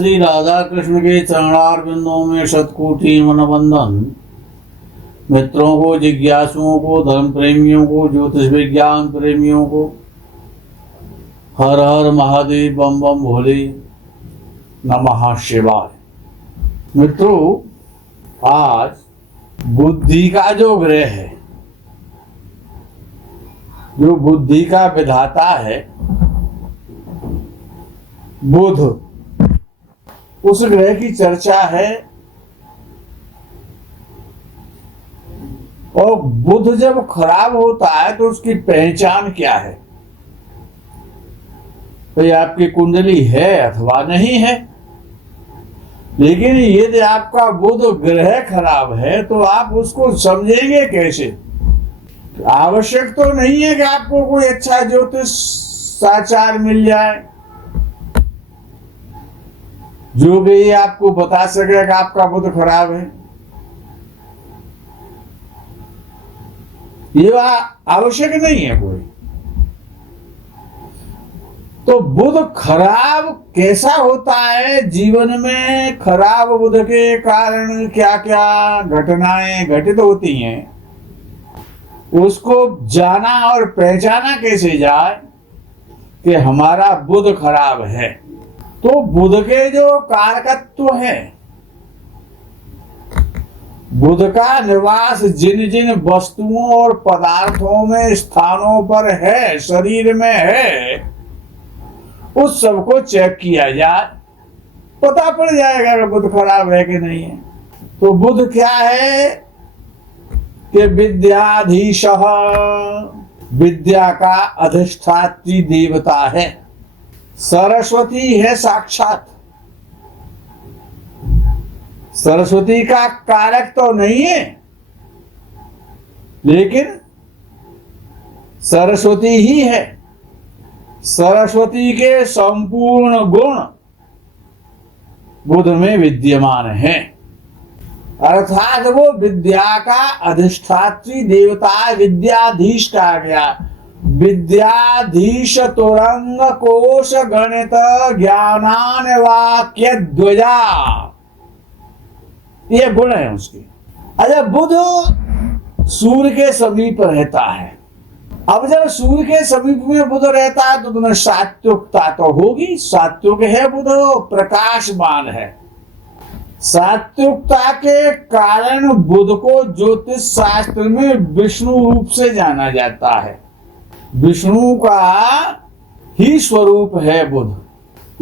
श्री राधा कृष्ण के चरणार बिंदुओं में शतकोटि मनवंदन। मित्रों को, जिज्ञासुओं को, धर्म प्रेमियों को, ज्योतिष विज्ञान प्रेमियों को हर हर महादेव, बम बम भोले, नमः शिवाय। मित्रों, आज बुद्धि का जो ग्रह है, जो बुद्धि का विधाता है बुध, उस ग्रह की चर्चा है। और बुध जब खराब होता है तो उसकी पहचान क्या है? तो ये आपकी कुंडली है अथवा नहीं है। लेकिन यदि आपका बुध ग्रह खराब है तो आप उसको समझेंगे कैसे? आवश्यक तो नहीं है कि आपको कोई अच्छा ज्योतिष साचार मिल जाए जो कि ये आपको बता सके कि आपका बुध खराब है। ये आवश्यक नहीं है कोई। तो बुध खराब कैसा होता है? जीवन में खराब बुध के कारण क्या क्या घटनाएं घटित होती हैं, उसको जाना और पहचाना कैसे जाए कि हमारा बुध खराब है। तो बुध के जो कारकत्व है, बुध का निवास जिन जिन वस्तुओं और पदार्थों में, स्थानों पर है, शरीर में है, उस सबको चेक किया जाए, पता पड़ जाएगा कि बुध खराब है कि नहीं है। तो बुध क्या है कि विद्याधीश, विद्या का अधिष्ठात्री देवता है। सरस्वती है साक्षात। सरस्वती का कारक तो नहीं है, लेकिन सरस्वती ही है। सरस्वती के संपूर्ण गुण बुध में विद्यमान है, अर्थात वो विद्या का अधिष्ठात्री देवता, विद्याधीश कहा गया। विद्याधीश तुरंग कोश गणित ज्ञानान वाक्य ध्वजा, ये गुण है उसके। अच्छा, बुध सूर्य के समीप रहता है। अब जब सूर्य के समीप में बुध रहता है तो तुम्हें सात्विकता तो होगी। सात्विक है बुध, प्रकाशमान है। सात्विकता के कारण बुध को ज्योतिष शास्त्र में विष्णु रूप से जाना जाता है। विष्णु का ही स्वरूप है बुध।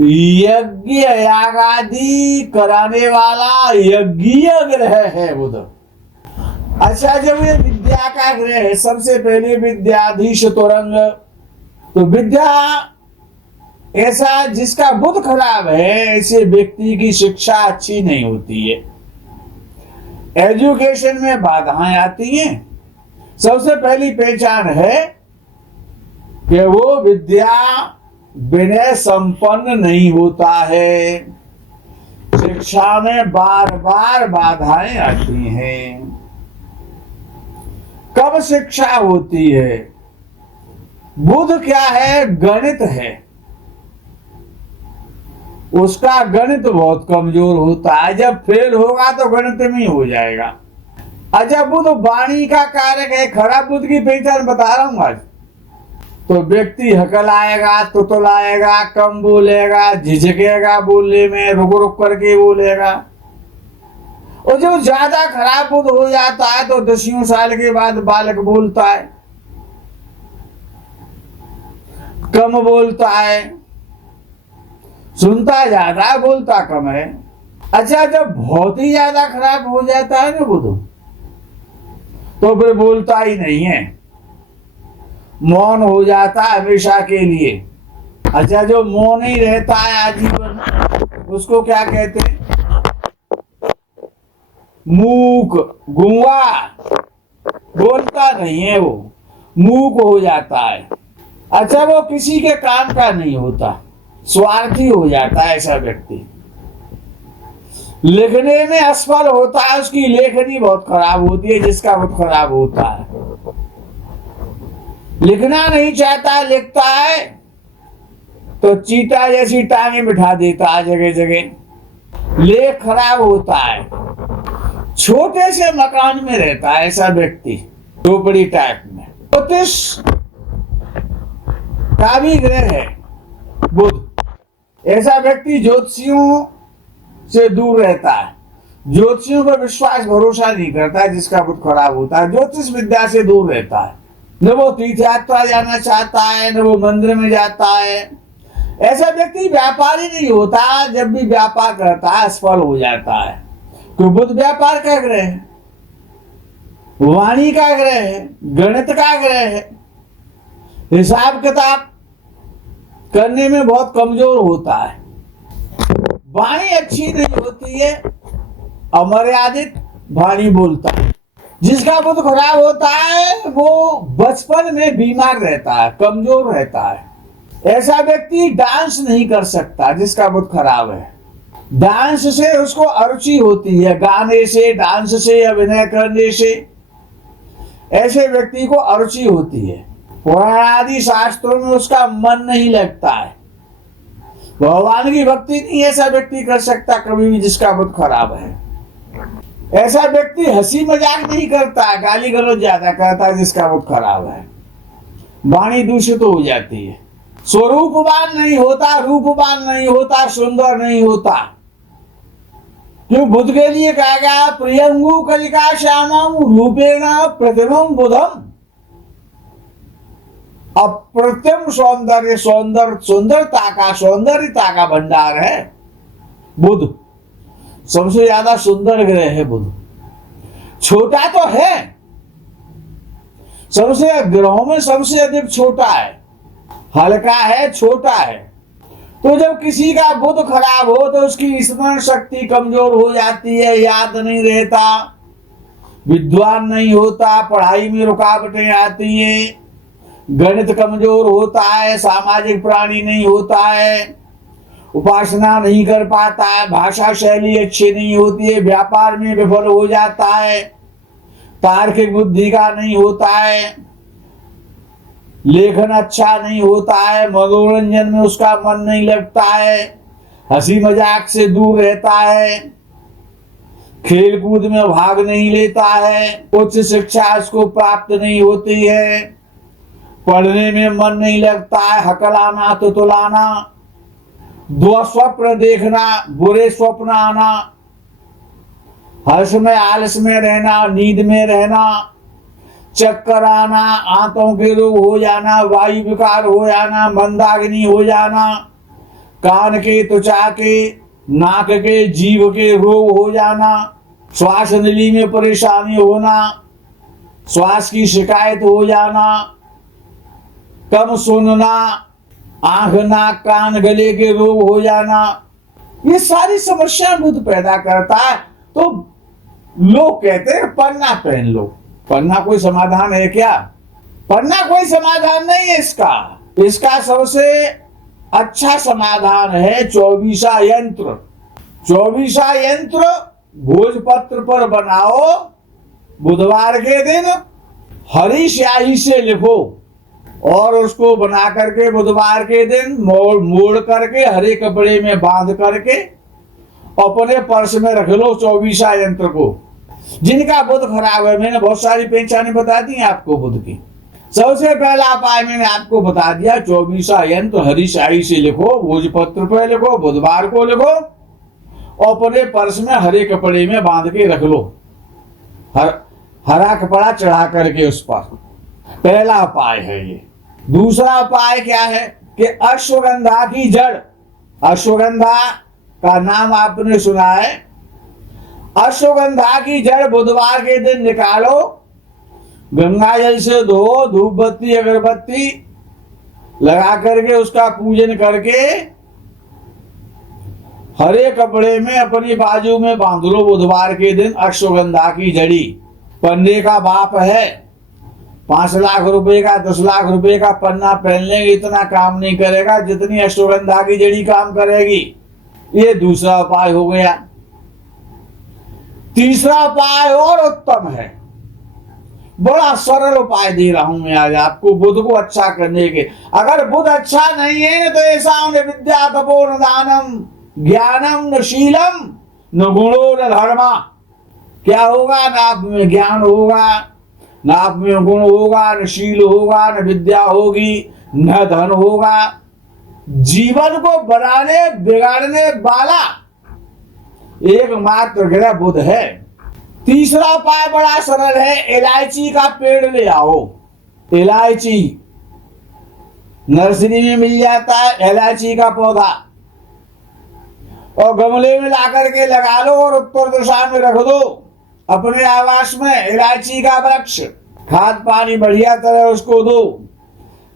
यज्ञ यागादि कराने वाला यज्ञीय ग्रह है बुध। अच्छा, जब ये विद्या का ग्रह है, सबसे पहले विद्याधीश तुरंग, तो विद्या ऐसा जिसका बुध खराब है, ऐसे व्यक्ति की शिक्षा अच्छी नहीं होती है। एजुकेशन में बाधाएं आती हैं। सबसे पहली पहचान है कि वो विद्या विनय संपन्न नहीं होता है। शिक्षा में बार बार बाधाएं आती हैं। कब शिक्षा होती है? बुध क्या है? गणित है। उसका गणित बहुत कमजोर होता है। जब फेल होगा तो गणित में ही हो जाएगा। अच्छा, बुध वाणी का कारक है। खराब बुध की पहचान बता रहा हूं आज। तो व्यक्ति हकलाएगा, तुतलाएगा, कम बोलेगा, झिझकेगा बोलने में, रुक रुक करके बोलेगा। और जब ज्यादा खराब बुध हो जाता है तो 10 साल के बाद बालक बोलता है, कम बोलता है, सुनता ज्यादा है, बोलता कम है। अच्छा, जब बहुत ही ज्यादा खराब हो जाता है ना बुध, तो फिर बोलता ही नहीं है, मौन हो जाता है हमेशा के लिए। अच्छा, जो मौन ही रहता है आजीवन, उसको क्या कहते हैं? मूक, गूंगा, बोलता नहीं है, वो मूक हो जाता है। अच्छा, वो किसी के काम का नहीं होता, स्वार्थी हो जाता है ऐसा व्यक्ति। लिखने में असफल होता है, उसकी लेखनी बहुत खराब होती है। जिसका बहुत खराब होता है, लिखना नहीं चाहता, लिखता है तो चीता जैसी टांगे बिठा देता है जगह जगह। लेख खराब होता है। छोटे से मकान में रहता है ऐसा व्यक्ति, झोपड़ी टाइप में। ज्योतिष का भी ग्रह है बुध। ऐसा व्यक्ति ज्योतिषियों से दूर रहता है, ज्योतिषियों पर विश्वास भरोसा नहीं करता है जिसका बुध खराब होता है। ज्योतिष विद्या से दूर रहता है, न वो तीर्थ यात्रा जाना चाहता है, न वो मंदिर में जाता है। ऐसा व्यक्ति व्यापारी नहीं होता, जब भी व्यापार करता है असफल हो जाता है। तो बुध व्यापार का ग्रह है, वाणी का ग्रह है, गणित का ग्रह है, हिसाब किताब करने में बहुत कमजोर होता है। वाणी अच्छी नहीं होती है, अमर्यादित वाणी बोलता है। जिसका बुध खराब होता है वो बचपन में बीमार रहता है, कमजोर रहता है। ऐसा व्यक्ति डांस नहीं कर सकता जिसका बुध खराब है। डांस से उसको अरुचि होती है, गाने से, डांस से, अभिनय करने से ऐसे व्यक्ति को अरुचि होती है। पुराण आदि शास्त्रों में उसका मन नहीं लगता है, भगवान की भक्ति नहीं ऐसा व्यक्ति कर सकता कभी भी जिसका बुध खराब है। ऐसा व्यक्ति हंसी मजाक नहीं करता, गाली गलौज ज्यादा करता है जिसका बुध खराब है। वाणी दूषित हो जाती है, स्वरूपवान नहीं होता, रूपवान नहीं होता, सुंदर नहीं होता। क्यों? बुध के लिए कहा गया प्रियंगु कलिका श्यामम रूपेण प्रतिमम बुधम। अप्रतिम सौंदर्य, सौंदर्यता का भंडार है बुध। सबसे ज्यादा सुंदर ग्रह है बुध। छोटा तो है, सबसे ग्रहों में सबसे अधिक छोटा है, हल्का है, छोटा है। तो जब किसी का बुध खराब हो तो उसकी स्मरण शक्ति कमजोर हो जाती है, याद नहीं रहता, विद्वान नहीं होता, पढ़ाई में रुकावटें आती हैं, गणित कमजोर होता है, सामाजिक प्राणी नहीं होता है, उपासना नहीं कर पाता है, भाषा शैली अच्छी नहीं होती है, व्यापार में विफल हो जाता है, तार्किक बुद्धि का नहीं होता है, लेखन अच्छा नहीं होता है, मनोरंजन में उसका मन नहीं लगता है, हंसी मजाक से दूर रहता है, खेल कूद में भाग नहीं लेता है, उच्च शिक्षा उसको प्राप्त नहीं होती है, पढ़ने में मन नहीं लगता है, हकलाना तुतलाना, दुस्वप्न देखना, बुरे स्वप्न आना, हर्ष में आलस में रहना, नींद में रहना, चक्कर आना, आंतों के रोग हो जाना, वायु विकार हो जाना, मंदाग्नि हो जाना, कान के, त्वचा के, नाक के, जीभ के रोग हो जाना, श्वास नली में परेशानी होना, श्वास की शिकायत हो जाना, कम सुनना, आंख नाक कान गले के रोग हो जाना, ये सारी समस्या बुध पैदा करता है। तो लोग कहते हैं पन्ना पहन लो। पन्ना कोई समाधान है क्या? पन्ना कोई समाधान नहीं है इसका सबसे अच्छा समाधान है 24 यंत्र। 24 यंत्र भोजपत्र पर बनाओ, बुधवार के दिन हरी स्याही से लिखो और उसको बना करके बुधवार के दिन मोड़ करके हरे कपड़े में बांध करके अपने पर्स में रख लो 24 यंत्र को। जिनका बुध खराब है, मैंने बहुत सारी पहचानें बता दी आपको बुध की। सबसे पहला उपाय मैंने आपको बता दिया, 24 यंत्र हरी स्याही से लिखो, भोजपत्र पे लिखो, बुधवार को लिखो और अपने पर्स में हरे कपड़े में बांध के रख लो, हरा कपड़ा चढ़ा करके उस पर। पहला उपाय है ये। दूसरा उपाय क्या है कि अश्वगंधा की जड़, अश्वगंधा का नाम आपने सुना है, अश्वगंधा की जड़ बुधवार के दिन निकालो, गंगा जल से धो, धूप बत्ती अगरबत्ती लगा करके उसका पूजन करके हरे कपड़े में अपनी बाजू में बांध लो बुधवार के दिन अश्वगंधा की जड़ी। पन्ने का बाप है, 5 लाख रुपए का 10 लाख रुपए का पन्ना पहन लेंगे, इतना काम नहीं करेगा जितनी अश्वगंधा की जड़ी काम करेगी। ये दूसरा उपाय हो गया। तीसरा उपाय और उत्तम है, बड़ा सरल उपाय दे रहा हूं मैं आज आपको बुध को अच्छा करने के। अगर बुध अच्छा नहीं है तो ऐसा विद्या तपोन दानम ज्ञानम न शीलम न गुणो न धर्मा। क्या होगा? न आप में ज्ञान होगा, न आप में गुण होगा, न शील होगा, न विद्या होगी, न धन होगा। जीवन को बनाने बिगाड़ने वाला एकमात्र ग्रह बुध है। तीसरा उपाय बड़ा सरल है, इलायची का पेड़ ले आओ। इलायची नर्सरी में मिल जाता है, इलायची का पौधा, और गमले में लाकर के लगा लो और उत्तर दिशा में रख दो अपने आवास में। इलायची का वृक्ष, खाद पानी बढ़िया तरह उसको दो।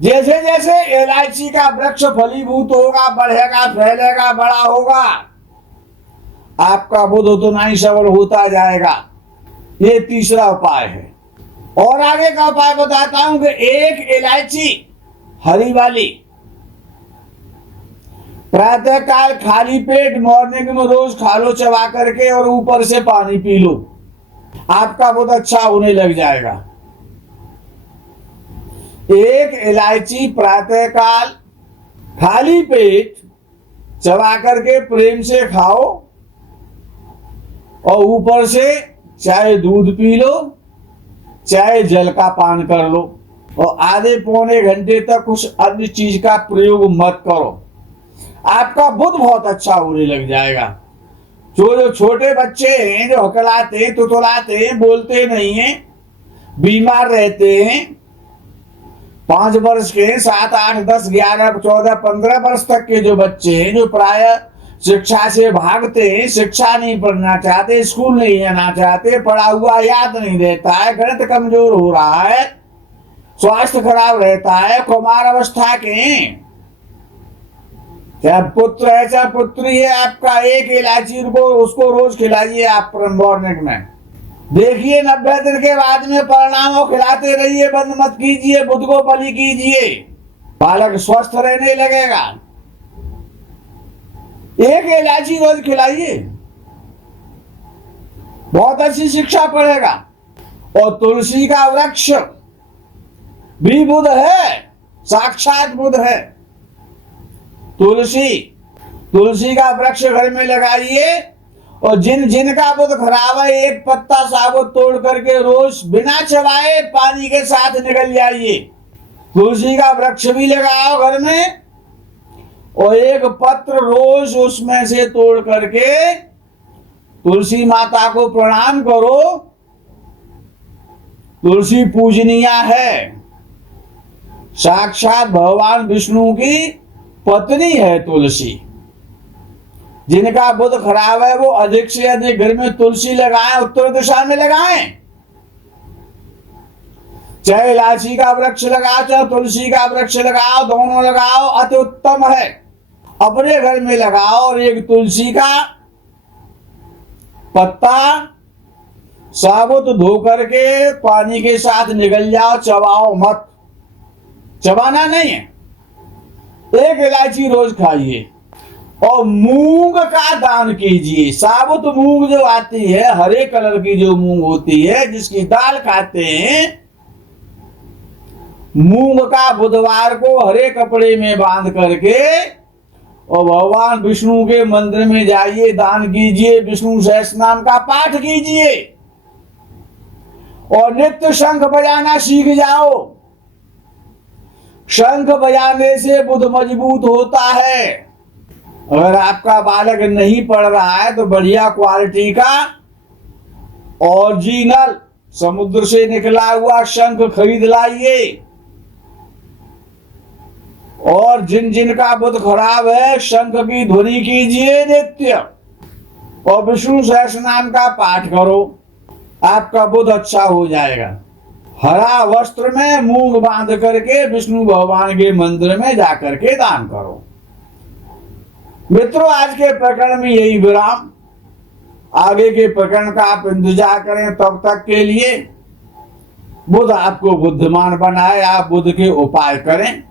जैसे जैसे इलायची का वृक्ष फलीभूत होगा, बढ़ेगा, फैलेगा, बड़ा होगा, आपका बुध उतना ही सबल होता जाएगा। ये तीसरा उपाय है। और आगे का उपाय बताता हूं कि एक इलायची हरी वाली प्रातः काल खाली पेट मॉर्निंग में रोज खा लो चबा करके, और ऊपर से पानी पी लो, आपका बुध अच्छा होने लग जाएगा। एक इलायची प्रातः काल खाली पेट चबा करके प्रेम से खाओ, और ऊपर से चाहे दूध पी लो, चाहे जल का पान कर लो, और आधे पौने घंटे तक कुछ अन्य चीज का प्रयोग मत करो, आपका बुध बहुत अच्छा होने लग जाएगा। जो छोटे बच्चे हैं, जो हकलाते तुतलाते हैं, बोलते नहीं हैं, बीमार रहते हैं, 5 वर्ष के, 7, 8, 10, 11, 14, 15 वर्ष तक के जो बच्चे हैं, जो प्राय शिक्षा से भागते हैं, शिक्षा नहीं पढ़ना चाहते, स्कूल नहीं जाना चाहते, पढ़ा हुआ याद नहीं रहता है, गणित कमजोर हो रहा है, स्वास्थ्य खराब रहता है, कुमार अवस्था के, चाहे पुत्र है चाहे पुत्री है, आपका एक इलायची को उसको रोज खिलाइए आप मॉर्निंग में। देखिए 90 दिन के बाद में परिणाम हो, खिलाते रहिए, बंद मत कीजिए, बुध को बलि कीजिए, बालक स्वस्थ रहने लगेगा। एक इलायची रोज खिलाइए, बहुत अच्छी शिक्षा पड़ेगा। और तुलसी का वृक्ष भी बुध है, साक्षात बुध है। तुलसी का वृक्ष घर में लगाइए, और जिनका बुध खराब है, एक पत्ता साबुत तोड़ करके रोज बिना चबाए पानी के साथ निकल जाइए। तुलसी का वृक्ष भी लगाओ घर में, और एक पत्र रोज उसमें से तोड़ करके तुलसी माता को प्रणाम करो। तुलसी पूजनीय है, साक्षात भगवान विष्णु की पत्नी है तुलसी। जिनका बुध खराब है वो अधिक से अधिक घर में तुलसी लगाएं, उत्तर दिशा में लगाएं। चाहे इलायची का वृक्ष लगाओ, चाहे तुलसी का वृक्ष लगाओ, दोनों लगाओ, अति उत्तम है। अपने घर में लगाओ, और एक तुलसी का पत्ता साबुत धो करके पानी के साथ निकल जाओ, चबाओ मत, चबाना नहीं है। एक इलायची रोज खाइए, और मूंग का दान कीजिए। साबुत मूंग जो आती है, हरे कलर की जो मूंग होती है, जिसकी दाल खाते हैं, मूंग का बुधवार को हरे कपड़े में बांध करके और भगवान विष्णु के मंदिर में जाइए, दान कीजिए, विष्णु सहस्रनाम का पाठ कीजिए, और नित्य शंख बजाना सीख जाओ। शंख बजाने से बुध मजबूत होता है। अगर आपका बालक नहीं पढ़ रहा है तो बढ़िया क्वालिटी का ओरिजिनल समुद्र से निकला हुआ शंख खरीद लाइए। और जिन का बुध खराब है, शंख की ध्वनि कीजिए नित्य, और विष्णु सहस्रनाम का पाठ करो, आपका बुध अच्छा हो जाएगा। हरा वस्त्र में मूंग बांध करके विष्णु भगवान के मंदिर में जाकर के दान करो। मित्रों, आज के प्रकरण में यही विराम। आगे के प्रकरण का आप इंतजार करें। तब तक के लिए बुध आपको बुद्धिमान बनाए, आप बुध के उपाय करें,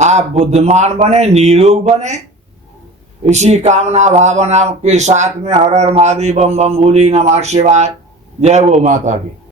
आप बुद्धिमान बने, निरोग बने। इसी कामना भावना के साथ में हर हर महादेव बम बम बोली, नमः शिवाय। जय गो माता की।